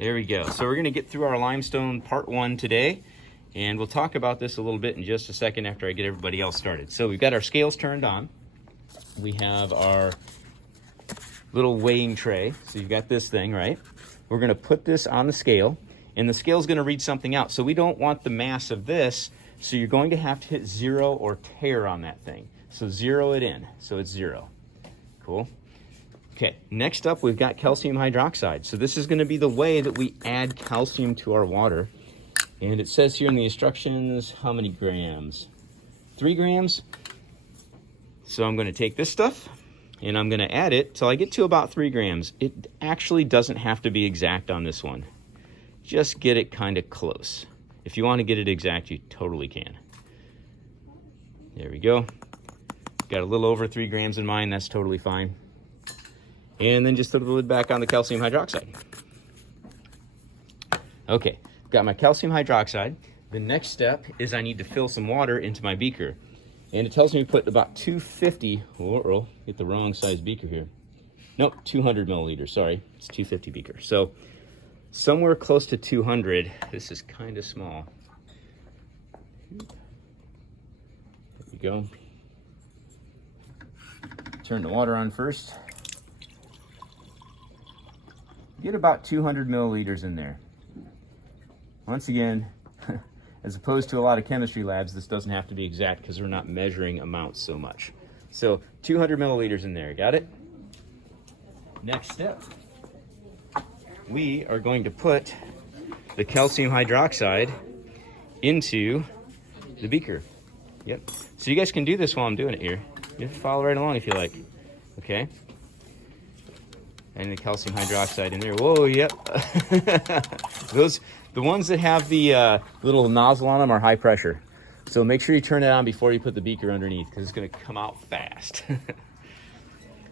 There we go. So we're going to get through our limestone part 1 today, and we'll talk about this a little bit in just a second after I get everybody else started. So we've got our scales turned on. We have our little weighing tray. So you've got this thing, right? We're going to put this on the scale, and the scale is going to read something out. So we don't want the mass of this, so you're going to have to hit 0 or tear on that thing. So 0 it in, so it's 0. Cool. Okay, next up we've got calcium hydroxide. So this is going to be the way that we add calcium to our water. And it says here in the instructions, how many grams? 3 grams. So I'm going to take this stuff and I'm going to add it till I get to about 3 grams. It actually doesn't have to be exact on this one. Just get it kind of close. If you want to get it exact, you totally can. There we go. Got a little over 3 grams in mine, that's totally fine. And then just throw the lid back on the calcium hydroxide. Okay, got my calcium hydroxide. The next step is I need to fill some water into my beaker. And it tells me to put about 250, or get the wrong size beaker here. Nope, 200 milliliters, sorry. It's 250 beaker. So somewhere close to 200. This is kind of small. There we go. Turn the water on first. Get about 200 milliliters in there. Once again, as opposed to a lot of chemistry labs, this doesn't have to be exact because we're not measuring amounts so much. So 200 milliliters in there, got it? Next step, we are going to put the calcium hydroxide into the beaker. Yep. So you guys can do this while I'm doing it here. You have to follow right along if you like. Okay. And the calcium hydroxide in there. Whoa, yep. The ones that have the little nozzle on them are high pressure. So make sure you turn it on before you put the beaker underneath because it's going to come out fast.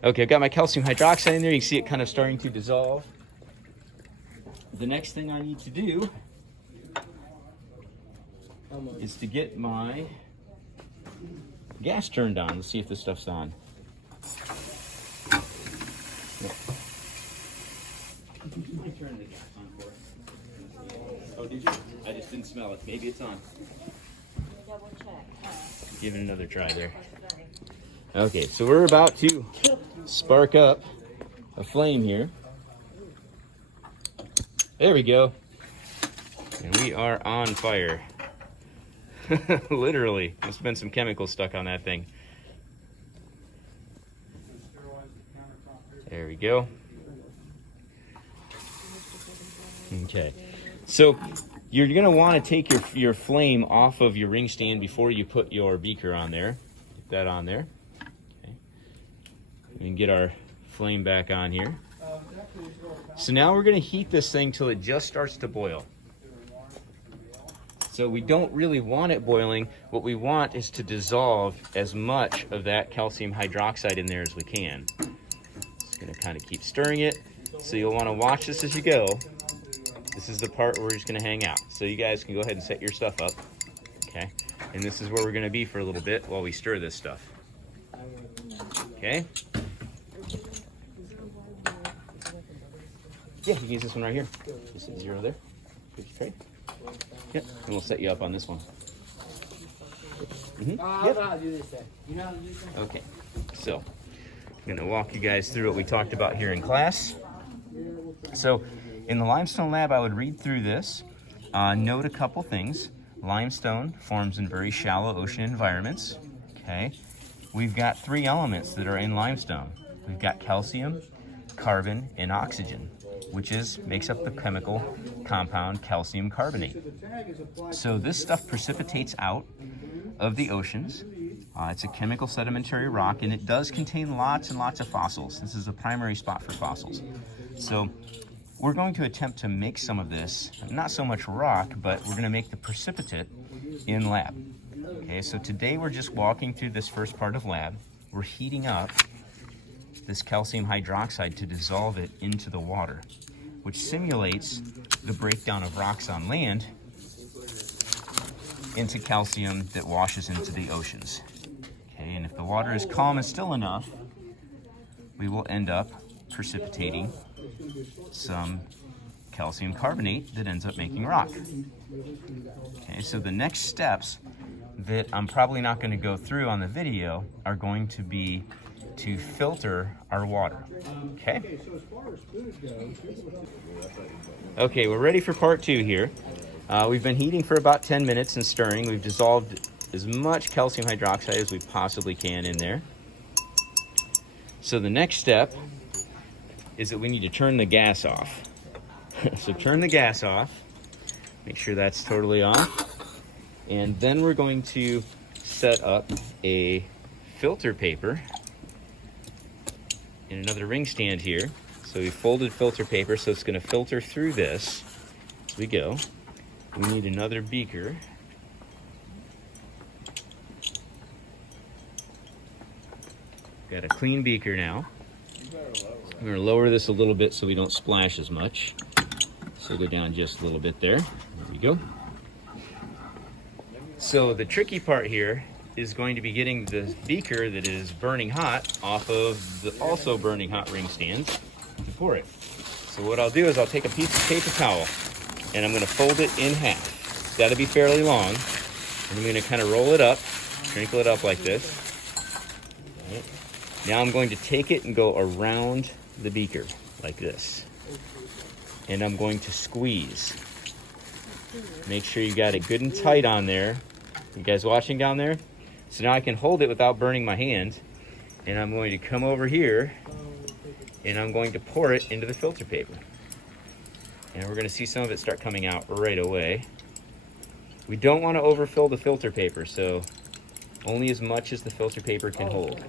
Okay, I've got my calcium hydroxide in there. You can see it kind of starting to dissolve. The next thing I need to do is to get my gas turned on. Let's see if this stuff's on. Yeah. I turned the gas on for it. Oh, did you? I just didn't smell it. Maybe it's on. Double check. Give it another try there. Okay, so we're about to spark up a flame here. There we go. And we are on fire. Literally. Must have been some chemicals stuck on that thing. There we go. Okay. So you're going to want to take your flame off of your ring stand before you put your beaker on there. Get that on there. Okay. We can get our flame back on here. So now we're going to heat this thing till it just starts to boil. So we don't really want it boiling. What we want is to dissolve as much of that calcium hydroxide in there as we can. Just going to kind of keep stirring it. So you'll want to watch this as you go. This is the part where we're just going to hang out. So you guys can go ahead and set your stuff up. Okay. And this is where we're going to be for a little bit while we stir this stuff. Okay. Yeah, you can use this one right here. Just hit 0 there. Good trade. Yep, and we'll set you up on this one. Yep. Okay, so I'm going to walk you guys through what we talked about here in class. So in the Limestone Lab, I would read through this, note a couple things. Limestone forms in very shallow ocean environments. Okay, we've got 3 elements that are in limestone. We've got calcium, carbon, and oxygen, which makes up the chemical compound calcium carbonate. So this stuff precipitates out of the oceans. It's a chemical sedimentary rock, and it does contain lots and lots of fossils. This is a primary spot for fossils. So we're going to attempt to make some of this, not so much rock, but we're going to make the precipitate in lab. Okay, so today we're just walking through this first part of lab. We're heating up this calcium hydroxide to dissolve it into the water, which simulates the breakdown of rocks on land into calcium that washes into the oceans. Okay, and if the water is calm and still enough, we will end up precipitating some calcium carbonate that ends up making rock. Okay, so the next steps that I'm probably not going to go through on the video are going to be to filter our water. Okay? Okay, we're ready for part 2 here. We've been heating for about 10 minutes and stirring. We've dissolved as much calcium hydroxide as we possibly can in there. So the next step is that we need to turn the gas off. So turn the gas off. Make sure that's totally off. And then we're going to set up a filter paper in another ring stand here. So we folded filter paper, so it's going to filter through this as we go. We need another beaker. Got a clean beaker now. I'm going to lower this a little bit so we don't splash as much. So go down just a little bit there. There we go. So the tricky part here is going to be getting the beaker that is burning hot off of the also burning hot ring stands to pour it. So what I'll do is I'll take a piece of paper towel and I'm going to fold it in half. It's got to be fairly long. And I'm going to kind of roll it up, crinkle it up like this. Right. Now I'm going to take it and go around the beaker like this. And I'm going to squeeze. Make sure you got it good and tight on there. You guys watching down there? So now I can hold it without burning my hand. And I'm going to come over here and I'm going to pour it into the filter paper. And we're going to see some of it start coming out right away. We don't want to overfill the filter paper, so only as much as the filter paper can hold.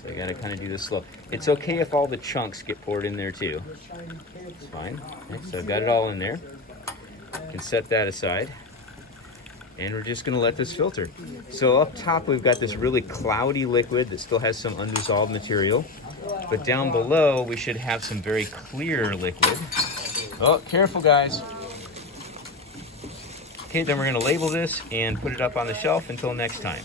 So you got to kind of do this slow. It's okay if all the chunks get poured in there too. It's fine. Okay, so I've got it all in there. You can set that aside. And we're just going to let this filter. So up top we've got this really cloudy liquid that still has some undissolved material. But down below we should have some very clear liquid. Oh, careful guys. Okay, then we're going to label this and put it up on the shelf until next time.